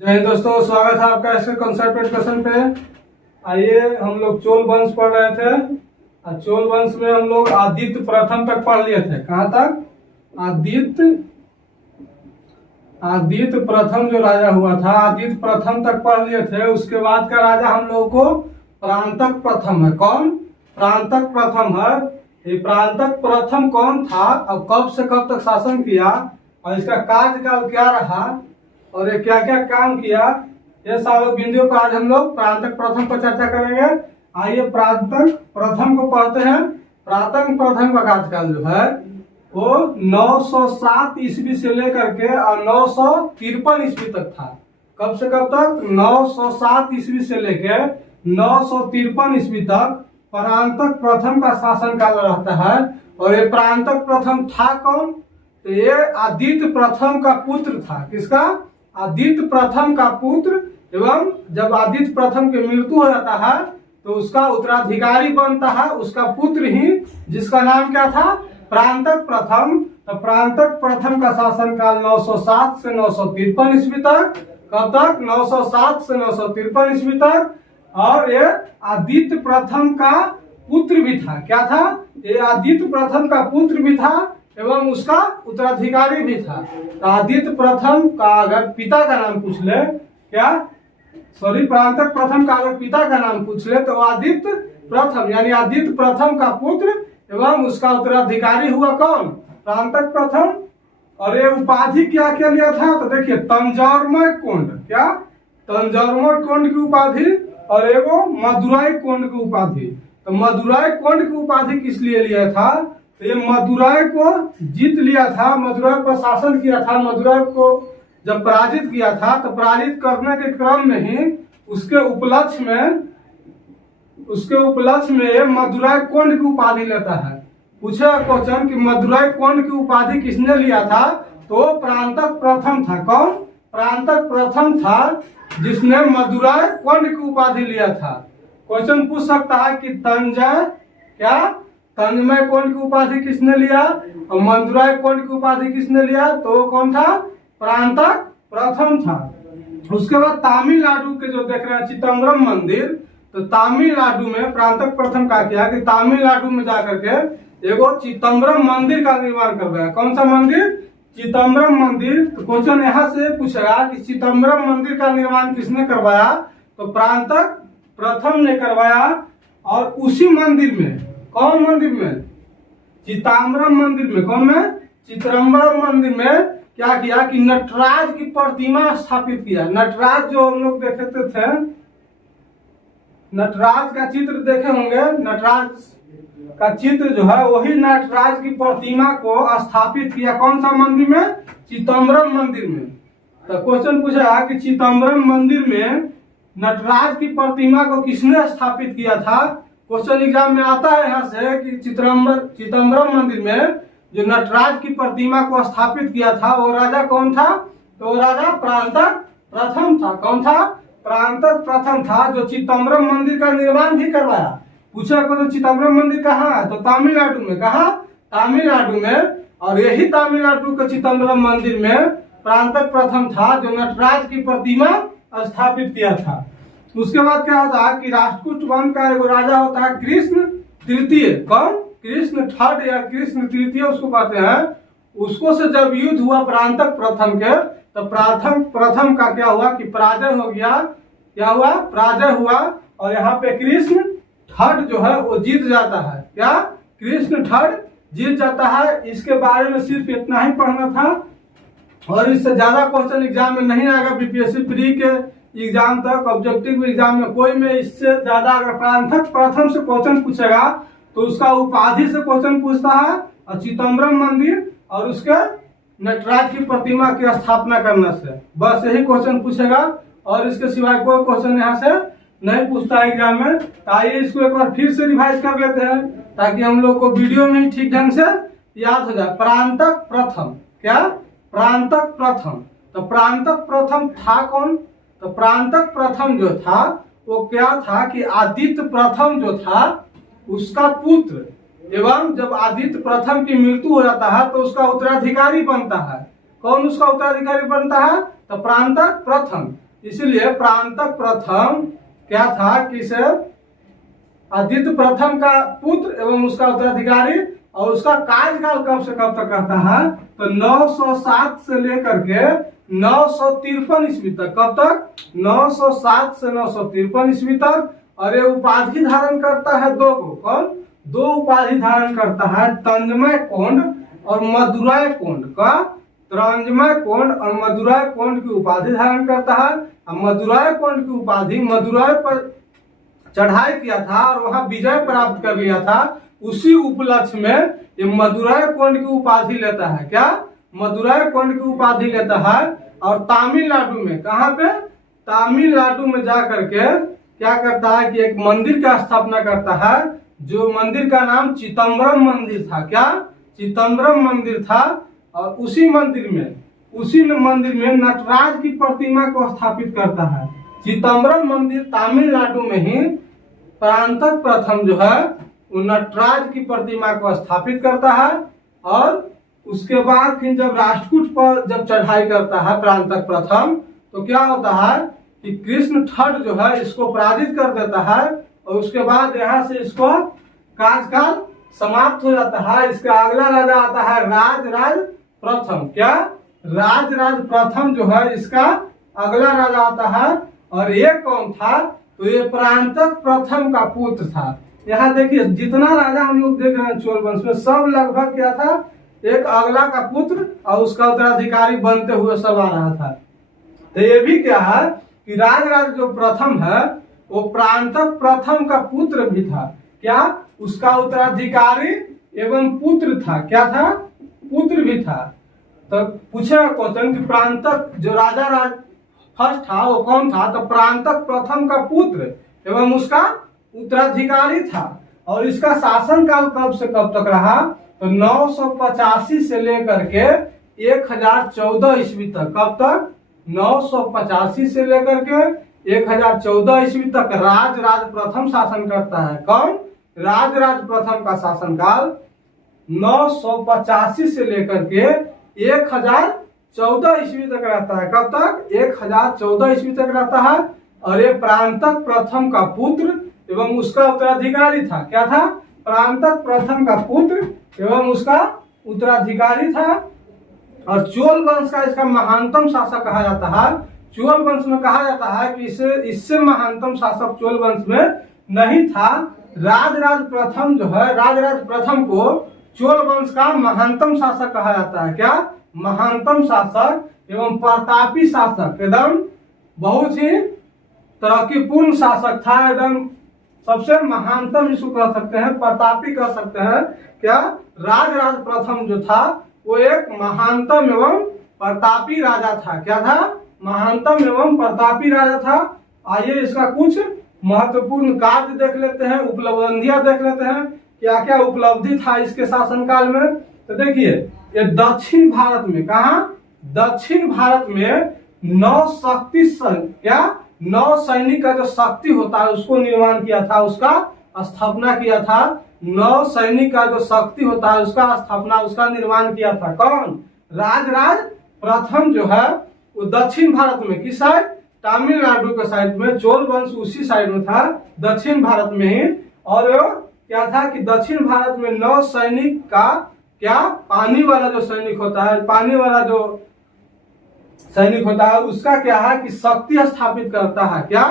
जय हिंद दोस्तों, स्वागत है आपका इसके कंसेप्ट क्वेश्चन पे। आइए, हम लोग चोल वंश पढ़ रहे थे और चोल वंश में हम लोग आदित्य प्रथम तक पढ़ लिए थे। कहाँ तक? आदित्य प्रथम जो राजा हुआ था, आदित्य प्रथम तक पढ़ लिए थे। उसके बाद का राजा हम लोगों को प्रांतक प्रथम है। कौन? प्रांतक प्रथम है। ये प्रांतक प्रथम कौन था और कब से कब तक शासन किया और इसका कार्यकाल क्या रहा और ये क्या क्या काम किया, ये सारे बिंदुओं पर आज हम लोग प्रांतक प्रथम पर चर्चा करेंगे। आइए प्रांतक प्रथम को पढ़ते हैं। प्रांतक प्रथम का कार्यकाल जो है वो 907 ईस्वी से लेकर के और 953 ईस्वी तक था। कब से कब तक? 907 ईस्वी से लेकर 953 ईस्वी तक प्रांतक प्रथम का शासन काल रहता है। और ये प्रांतक प्रथम था कौन? तो ये आदित्य प्रथम का पुत्र था। किसका? आदित्य प्रथम का पुत्र। एवं जब आदित्य प्रथम की मृत्यु हो जाता है तो उसका उत्तराधिकारी बनता है उसका पुत्र ही, जिसका नाम क्या था? प्रांतक प्रथम। तो प्रांतक प्रथम का शासन काल 907 से 953 ईस्वी तक। कब तक? 907 से 953 ईस्वी तक। और ये आदित्य प्रथम का पुत्र भी था। क्या था? ये आदित्य प्रथम का पुत्र भी था एवं उसका उत्तराधिकारी भी था। तो आदित्य प्रथम का अगर पिता का नाम पूछ ले, प्रांतक प्रथम का अगर पिता का नाम पूछ ले तो आदित्य प्रथम, यानी आदित्य प्रथम का पुत्र एवं उसका उत्तराधिकारी हुआ कौन? प्रांतक प्रथम। और ये उपाधि क्या क्या लिया था? तो देखिए, तंजौरमय कोंड। क्या? तंजौरमय कोंड की उपाधि और एगो मदुराई कोंड की उपाधि। तो मदुराई कोंड की उपाधि किस लिए लिया था? तो ये मदुराई को जीत लिया था, मदुराई पर शासन किया था। मदुराई को जब पराजित किया था तो पराजित करने के क्रम में ही उसके उपलक्ष्य में मदुराई कोंड की उपाधि लेता है। पूछा क्वेश्चन कि मदुराई कोंड की उपाधि किसने लिया था? तो प्रांतक प्रथम था। कौन? प्रांतक प्रथम था जिसने मदुराई कोंड की उपाधि लिया था। क्वेश्चन पूछ सकता है कि तंजमय कोंड की उपाधि किसने लिया और मदुराई कोंड की उपाधि किसने लिया? तो कौन था? प्रांतक प्रथम था। उसके बाद तमिलनाडु के जो देख रहे हैं चिदम्बरम मंदिर, तो तमिलनाडु में प्रांतक प्रथम का किया कि तमिलनाडु में जाकर के एगो चिदम्बरम मंदिर का निर्माण करवाया। कौन सा मंदिर? चिदम्बरम मंदिर। तो क्वेश्चन यहाँ से पूछेगा कि चिदम्बरम मंदिर का निर्माण किसने करवाया? तो प्रांतक प्रथम ने करवाया। और उसी मंदिर में, कौन मंदिर में? चिदम्बरम मंदिर में। कौन में? चिदम्बरम मंदिर में क्या किया कि नटराज की प्रतिमा स्थापित किया। नटराज जो हम लोग देखते थे, नटराज का चित्र देखे होंगे। नटराज का चित्र जो है वही नटराज की प्रतिमा को स्थापित किया। कौन सा मंदिर में? चिदम्बरम मंदिर में। तो क्वेश्चन पूछा कि चिदम्बरम मंदिर में नटराज की प्रतिमा को किसने स्थापित किया था? क्वेश्चन एग्जाम में आता है यहाँ से कि चिदम्बरम मंदिर में जो नटराज की प्रतिमा को स्थापित किया था वो राजा कौन था? तो राजा प्रांतक प्रथम था। कौन था? प्रांतक प्रथम था, जो चिदम्बरम मंदिर का निर्माण भी करवाया। पूछा को तो चिदम्बरम मंदिर कहाँ है? तो तमिलनाडु में। कहाँ? तमिलनाडु में। और यही तमिलनाडु के चिदम्बरम मंदिर में प्रांतक प्रथम था जो नटराज की प्रतिमा स्थापित किया था। उसके बाद क्या होता है कि राष्ट्रकूट वंश का एक राजा होता है कृष्ण तृतीय। कौन? कृष्ण थर्ड या कृष्ण तृतीय उसको कहते हैं। उसको से जब युद्ध हुआ प्रांतक प्रथम के, तो प्रांतक प्रथम का क्या हुआ कि पराजय हो गया। क्या हुआ? पराजय हुआ। और यहाँ पे कृष्ण थर्ड जो है वो जीत जाता है। क्या? कृष्ण थर्ड जीत जाता है। इसके बारे में सिर्फ इतना ही पढ़ना था और इससे ज्यादा क्वेश्चन एग्जाम में नहीं आएगा। बीपीएससी प्री के एग्जाम तक, ऑब्जेक्टिव एग्जाम में कोई में इससे ज्यादा अगर प्रांतक प्रथम से क्वेश्चन पूछेगा तो उसका उपाधि से क्वेश्चन पूछता है और चिदम्बरम मंदिर और उसके नटराज की प्रतिमा की स्थापना करने से, बस यही क्वेश्चन पूछेगा और इसके सिवाय कोई क्वेश्चन यहाँ से नहीं पूछता है एग्जाम में। तो आइए इसको एक बार फिर से रिवाइज कर लेते हैं ताकि हम लोग को वीडियो में ही ठीक ढंग से याद हो जाए। प्रांतक प्रथम। क्या? प्रांतक प्रथम। तो प्रांतक प्रथम था कौन? तो प्रांतक प्रथम जो था वो क्या था कि आदित्य प्रथम जो था उसका पुत्र, एवं जब आदित्य प्रथम की मृत्यु हो जाता है तो उसका उत्तराधिकारी बनता है। कौन उसका उत्तराधिकारी बनता है? तो प्रांतक प्रथम। इसलिए प्रांतक प्रथम क्या था कि से आदित्य प्रथम का पुत्र एवं उसका उत्तराधिकारी, और उसका कार्यकाल कब से कब तक रहता है तो 907 से लेकर के 953 ईस्वी तक। कब तक? 907 से 953 ईस्वी तक। और ये उपाधि धारण करता है दो को। कौन? दो उपाधि धारण करता है, तंजमय कोंड और मदुराय कोंड का। तंजमय कोंड और मदुराय कोंड की उपाधि धारण करता है। मदुराय कोंड की उपाधि मदुराय पर चढ़ाई किया था और वहां विजय प्राप्त कर लिया था। उसी उपलक्ष्य में ये मदुराय कोंड की उपाधि लेता है। क्या? मदुराय कोंड की उपाधि लेता है। और तमिलनाडु में, कहां पे? तमिलनाडु में जा करके क्या करता है कि एक मंदिर का स्थापना करता है, जो मंदिर का नाम चिदम्बरम मंदिर था। क्या? चिदम्बरम मंदिर था। और उसी मंदिर में नटराज की प्रतिमा को स्थापित करता है। चिदम्बरम मंदिर तमिलनाडु में ही प्रांतक प्रथम जो है वो नटराज की प्रतिमा को स्थापित करता है। और उसके बाद फिर जब राष्ट्रकूट पर जब चढ़ाई करता है प्रांतक प्रथम, तो क्या होता है कि कृष्ण ठट जो है इसको पराजित कर देता है। और उसके बाद यहाँ से इसको कार्यकाल समाप्त हो जाता है। इसका अगला राजा आता है राजराज प्रथम। क्या? राजराज प्रथम जो है इसका अगला राजा आता है। और ये कौन था? तो ये प्रांतक प्रथम का पुत्र था। यहाँ देखिए जितना राजा हम लोग देख रहे हैं चोल वंश में, सब लगभग क्या था, एक अगला का पुत्र और उसका उत्तराधिकारी बनते हुए सब आ रहा था। तो ये भी क्या है कि राजराज जो प्रथम है वो प्रांतक प्रथम का पुत्र भी था। क्या? उसका उत्तराधिकारी एवं पुत्र था। क्या था? पुत्र भी था। तो पूछेगा क्वेश्चन कि प्रांतक जो राजा राज फर्स्ट था वो कौन था? तो प्रांतक प्रथम का पुत्र एवं उसका उत्तराधिकारी था। और इसका शासनकाल कब से कब तक रहा? तो 985 से लेकर के 1014 ईस्वी तक। कब तक? 985 से लेकर के 1014 ईस्वी तक राजराज प्रथम शासन करता है। कौन? राजराज प्रथम का शासनकाल 985 से लेकर के 1014 ईस्वी तक रहता है। कब तक? 1014 ईस्वी तक रहता है। और ये प्रांतक प्रथम का पुत्र एवं उसका उत्तराधिकारी था। क्या था? प्रांतक प्रथम का पुत्र एवं उसका उत्तराधिकारी था। और चोल वंश का इसका महानतम शासक कहा जाता है। चोल वंश में कहा जाता है कि इससे महानतम शासक चोल वंश में नहीं था। राजराज प्रथम जो है, राजराज प्रथम को चोल वंश का महानतम शासक कहा जाता है। क्या? महानतम शासक एवं प्रतापी शासक, एकदम बहुत ही तरक्कीपूर्ण शासक था। एकदम सबसे महानतम इसको कह सकते हैं, प्रतापी कह सकते हैं। क्या? राजराज प्रथम जो था वो एक महानतम एवं प्रतापी राजा था। क्या था? महानतम एवं प्रतापी राजा था। आइए इसका कुछ महत्वपूर्ण कार्य देख लेते हैं, उपलब्धियां देख लेते हैं, क्या क्या उपलब्धि था इसके शासनकाल में। तो देखिए ये दक्षिण भारत में, कहा? दक्षिण भारत में 9 शक्ति, क्या 9 सैनिक का जो शक्ति होता है उसको निर्माण किया था, उसका स्थापना किया था। 9 सैनिक का जो शक्ति होता है उसका स्थापना, उसका निर्माण किया था। कौन? राजराज प्रथम जो है वो दक्षिण भारत में, किस साइड? तमिलनाडु के साइड में। चोल वंश उसी साइड में था, दक्षिण भारत में ही। और क्या था कि दक्षिण भारत में 9 सैनिक का, क्या पानी वाला जो सैनिक होता है, पानी वाला जो सैनिक होता है उसका क्या है कि शक्ति स्थापित करता है। क्या?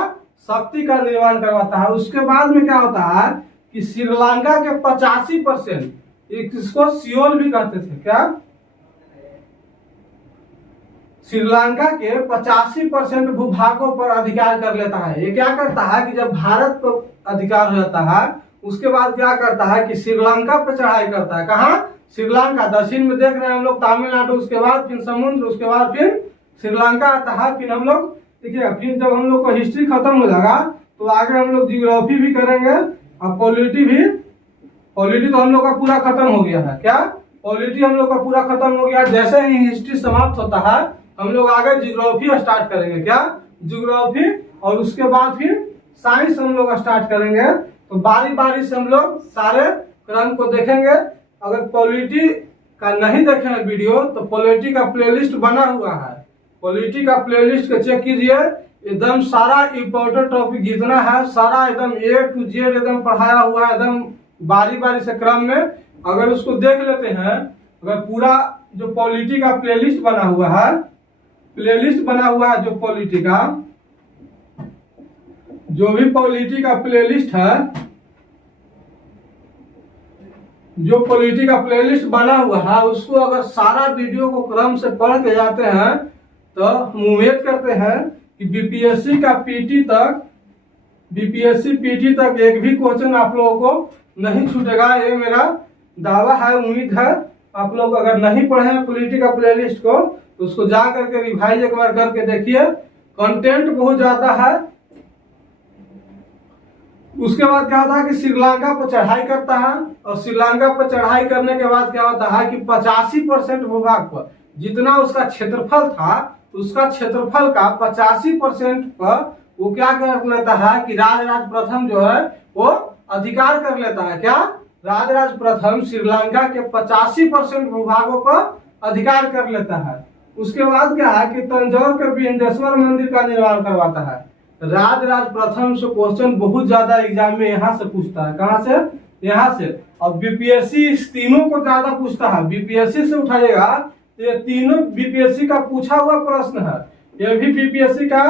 शक्ति का निर्माण करवाता है। उसके बाद में क्या होता है कि श्रीलंका के 85%, इसको सियोल भी कहते थे। क्या? श्रीलंका के 85% भूभागों पर अधिकार कर लेता है। ये क्या करता है कि जब भारत पर अधिकार हो जाता है उसके बाद क्या करता है कि श्रीलंका पर चढ़ाई करता है। कहाँ? श्रीलंका। दक्षिण में देख रहे हैं हम लोग तमिलनाडु, उसके बाद फिर समुद्र, उसके बाद फिर श्रीलंका आता है। फिर हम लोग देखिए, फिर जब हम लोग को हिस्ट्री खत्म हो जाएगा तो आगे हम लोग जियोग्राफी भी करेंगे और पॉलिटी भी। पॉलिटी तो हम लोग का पूरा खत्म हो गया है। क्या? पॉलिटी हम लोग का पूरा खत्म हो गया। जैसे ही हिस्ट्री समाप्त होता है हम लोग आगे जियोग्राफी स्टार्ट करेंगे। क्या? जियोग्राफी। और उसके बाद फिर साइंस हम लोग स्टार्ट करेंगे। तो बारी बारी से हम लोग सारे क्रम को देखेंगे। अगर पॉलिटी का नहीं देखें वीडियो तो पॉलिटी का प्लेलिस्ट बना हुआ है, पॉलिटी का प्लेलिस्ट को चेक कीजिए। एकदम सारा इम्पोर्टेंट टॉपिक जितना है सारा एकदम A to Z एकदम पढ़ाया हुआ है, एकदम बारी बारी से क्रम में। अगर उसको देख लेते हैं, अगर पूरा जो पॉलिटी का प्लेलिस्ट बना हुआ है, जो पॉलिटी का जो भी पॉलिटी का प्लेलिस्ट है, जो पॉलिटी का प्लेलिस्ट बना हुआ है, उसको अगर सारा वीडियो को क्रम से पढ़ के जाते हैं तो हम उम्मीद करते हैं कि बीपीएससी पीटी तक एक भी क्वेश्चन आप लोगों को नहीं छूटेगा। ये मेरा दावा है, उम्मीद है। आप लोग अगर नहीं पढ़े हैं पॉलिटी का प्लेलिस्ट को तो उसको जा करके रिवाइज एक बार करके देखिए, कंटेंट बहुत ज्यादा है। उसके बाद क्या होता है कि श्रीलंका पर चढ़ाई करता है, और श्रीलंका पर चढ़ाई करने के बाद क्या होता है कि 85% भूभाग पर जितना उसका क्षेत्रफल था, उसका क्षेत्रफल का 85% पर वो क्या कर लेता है कि राजराज प्रथम जो है वो अधिकार कर लेता है। क्या? राजराज प्रथम श्रीलंका के 85% भूभागों पर अधिकार कर लेता है। उसके बाद क्या है कि तंजौर के बिंदेश्वर मंदिर का निर्माण करवाता है। राजराज प्रथम से क्वेश्चन बहुत ज्यादा एग्जाम में यहाँ से पूछता है। कहाँ से? यहाँ से। और बीपीएससी इस तीनों को ज्यादा पूछता है। बीपीएससी से उठाइएगा, ये तीनों बीपीएससी का पूछा हुआ प्रश्न है। ये भी बीपीएससी का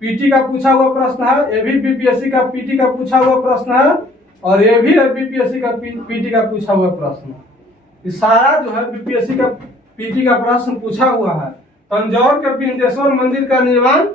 पीटी का पूछा हुआ प्रश्न है, ये भी बीपीएससी का पीटी का पूछा हुआ प्रश्न है, और ये भी बीपीएससी का पीटी का पूछा हुआ प्रश्न। ये सारा जो है बीपीएससी का पीटी का प्रश्न पूछा हुआ है। तंजौर के बिंदेश्वर मंदिर का निर्माण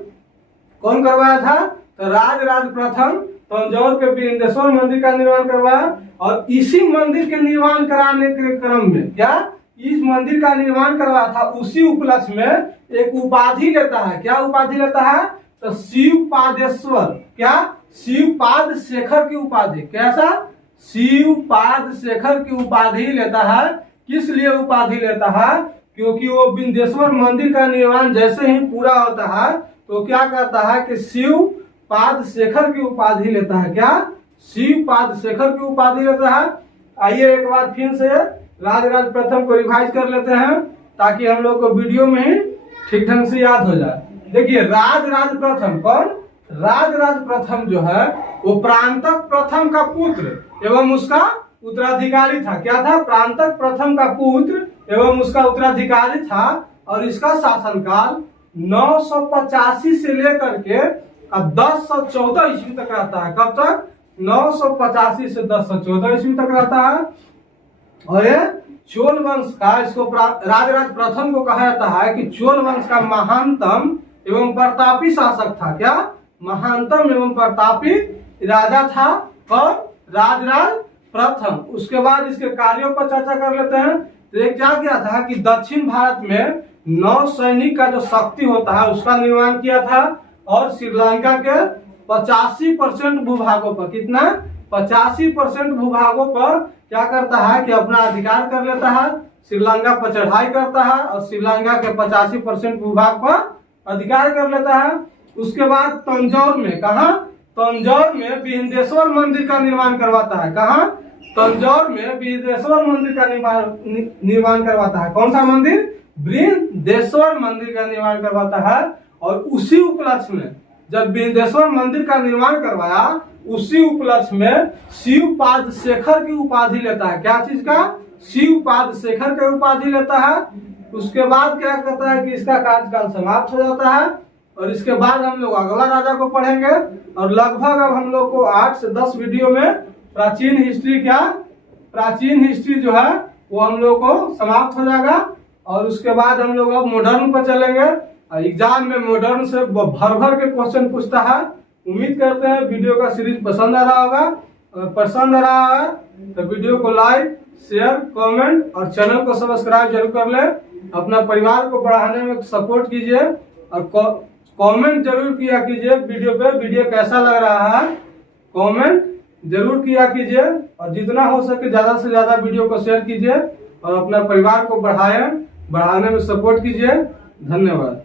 कौन करवाया था? तो राजराज प्रथम तंजौर के बिंदेश्वर मंदिर का निर्माण करवाया। और इसी मंदिर के निर्माण कराने के क्रम में क्या इस मंदिर का निर्माण करवाया था, उसी उपलक्ष्य में एक उपाधि लेता है। क्या उपाधि लेता है? तो शिवपादेश्वर। क्या? शिवपाद शेखर की उपाधि। कैसा? शिवपाद शेखर की उपाधि लेता है। किस लिए उपाधि लेता है? क्योंकि वो बिंदेश्वर मंदिर का निर्माण जैसे ही पूरा होता है तो क्या करता है कि शिवपाद शेखर की उपाधि लेता है। क्या? शिवपाद शेखर की उपाधि लेता है। आइए एक बार फिर से राजराज प्रथम को रिवाइज कर लेते हैं ताकि हम लोग को वीडियो में ही ठीक ढंग से याद हो जाए। देखिए, राजराज प्रथम कौन? राजराज प्रथम जो है वो प्रांतक प्रथम का पुत्र एवं उसका उत्तराधिकारी था। क्या था? प्रांतक प्रथम का पुत्र एवं उसका उत्तराधिकारी था। और इसका शासनकाल 985 से लेकर के 1014 ईस्वी तक रहता है। कब तक? 985 से 1014 ईस्वी तक रहता है। और ये चोल वंश का, इसको राजराज प्रथम को कहा जाता है कि चोल वंश का महानतम एवं प्रतापी शासक था। क्या? महानतम एवं प्रतापी राजा था। और राजराज प्रथम। उसके बाद इसके कार्यों पर चर्चा कर लेते हैं। तो ये क्या किया था कि दक्षिण भारत में नौसैनिक का जो शक्ति होता है उसका निर्माण किया था। और श्रीलंका के 85% भूभागों पर, कितना? 85% भूभागों पर क्या करता है कि अपना अधिकार कर लेता है। श्रीलंका पर चढ़ाई करता है और श्रीलंका के 85% भूभाग पर अधिकार कर लेता है। उसके बाद तंजौर में, कहा? तंजौर में बिंदेश्वर मंदिर का निर्माण करवाता है। कहा? तंजौर में बिंदेश्वर मंदिर का निर्माण करवाता है। कौन सा मंदिर? बिंदेश्वर मंदिर का निर्माण करवाता है। और उसी उपलक्ष्य में जब बिंदेश्वर मंदिर का निर्माण करवाया, उसी उपलक्ष्य में शिवपाद शेखर की उपाधि लेता है। क्या चीज का? शिवपाद शेखर की उपाधि लेता है। उसके बाद क्या करता है कि इसका कार्यकाल समाप्त हो जाता है। और इसके बाद हम लोग अगला राजा को पढ़ेंगे। और लगभग अब हम लोग को 8 से 10 वीडियो में प्राचीन हिस्ट्री जो है वो हम लोग को समाप्त हो जाएगा। और उसके बाद हम लोग अब मॉडर्न पर चलेंगे। एग्जाम में मॉडर्न से भर भर के क्वेश्चन पूछता है। उम्मीद करते हैं वीडियो का सीरीज पसंद आ रहा होगा। अगर पसंद आ रहा है तो वीडियो को लाइक, शेयर, कमेंट और चैनल को सब्सक्राइब जरूर कर ले। अपना परिवार को बढ़ाने में सपोर्ट कीजिए और कमेंट जरूर किया कीजिए वीडियो पे। वीडियो कैसा लग रहा है कमेंट जरूर किया कीजिए। और जितना हो सके ज्यादा से ज्यादा वीडियो को शेयर कीजिए और अपना परिवार को बढ़ाने में सपोर्ट कीजिए। धन्यवाद।